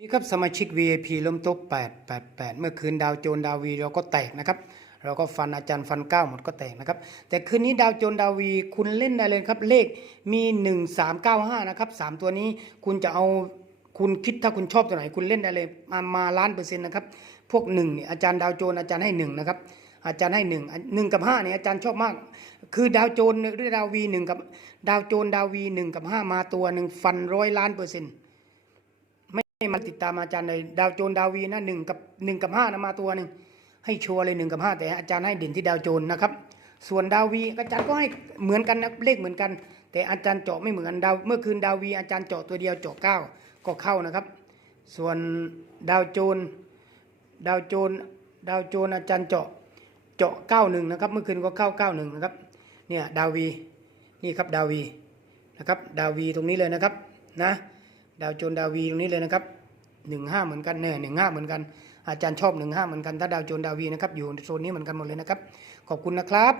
นี่ครับสมาชิก VIP ล้มโต๊ะ888 เมื่อคืนดาวโจนดาววีเราก็แตกนะครับ เราก็ฟันอาจารย์ฟันเก้าหมดก็แตกนะครับ แต่คืนนี้ดาวโจนดาววีคุณเล่นได้เลยครับ เลขมี 1395 นะครับ 3 ตัวนี้คุณจะเอาคุณคิดถ้าคุณชอบตัวไหนคุณเล่นได้เลย มามาล้านเปอร์เซ็นต์นะครับ พวกหนึ่งเนี่ยอาจารย์ดาวโจนอาจารย์ให้หนึ่งนะครับ อาจารย์ให้หนึ่งหนึ่งกับห้าเนี่ยอาจารย์ชอบมาก คือดาวโจนหรือดาววีหนึ่งกับดาวโจนดาววีหนึ่งกับห้ามาตัวหนึ่งฟันร้อยล้านเปอร์เซ็นต์ ให้มันติดตามอาจารย์เลยดาวโจนดาววีนะหนึ่งกับหนึ่งกับห้านะมาตัวหนึ่งให้ชัวร์เลยหนึ่งกับห้าแต่อาจารย์ให้เด่นที่ดาวโจนนะครับ ส่วนดาววีอาจารย์ก็ให้เหมือนกันนะเลขเหมือนกัน แต่อาจารย์เจาะไม่เหมือนกันดาวเมื่อคืนดาววีอาจารย์เจาะตัวเดียวเจาะเก้าก็เข้านะครับ ส่วนดาวโจนดาวโจนดาวโจนอาจารย์เจาะเจาะเก้าหนึ่งนะครับเมื่อคืนก็เข้าเก้าหนึ่งนะครับเนี่ยดาววีนี่ครับดาววีนะครับดาววีตรงนี้เลยนะครับนะ ดาวโจนดาววีตรงนี้เลยนะครับหนึ่งห้าเหมือนกันเนี่ยหนึ่งห้าเหมือนกัน อาจารย์ชอบหนึ่งห้าเหมือนกันถ้าดาวโจนดาววีนะครับอยู่โซนนี้เหมือนกันหมดเลยนะครับ ขอบคุณนะครับ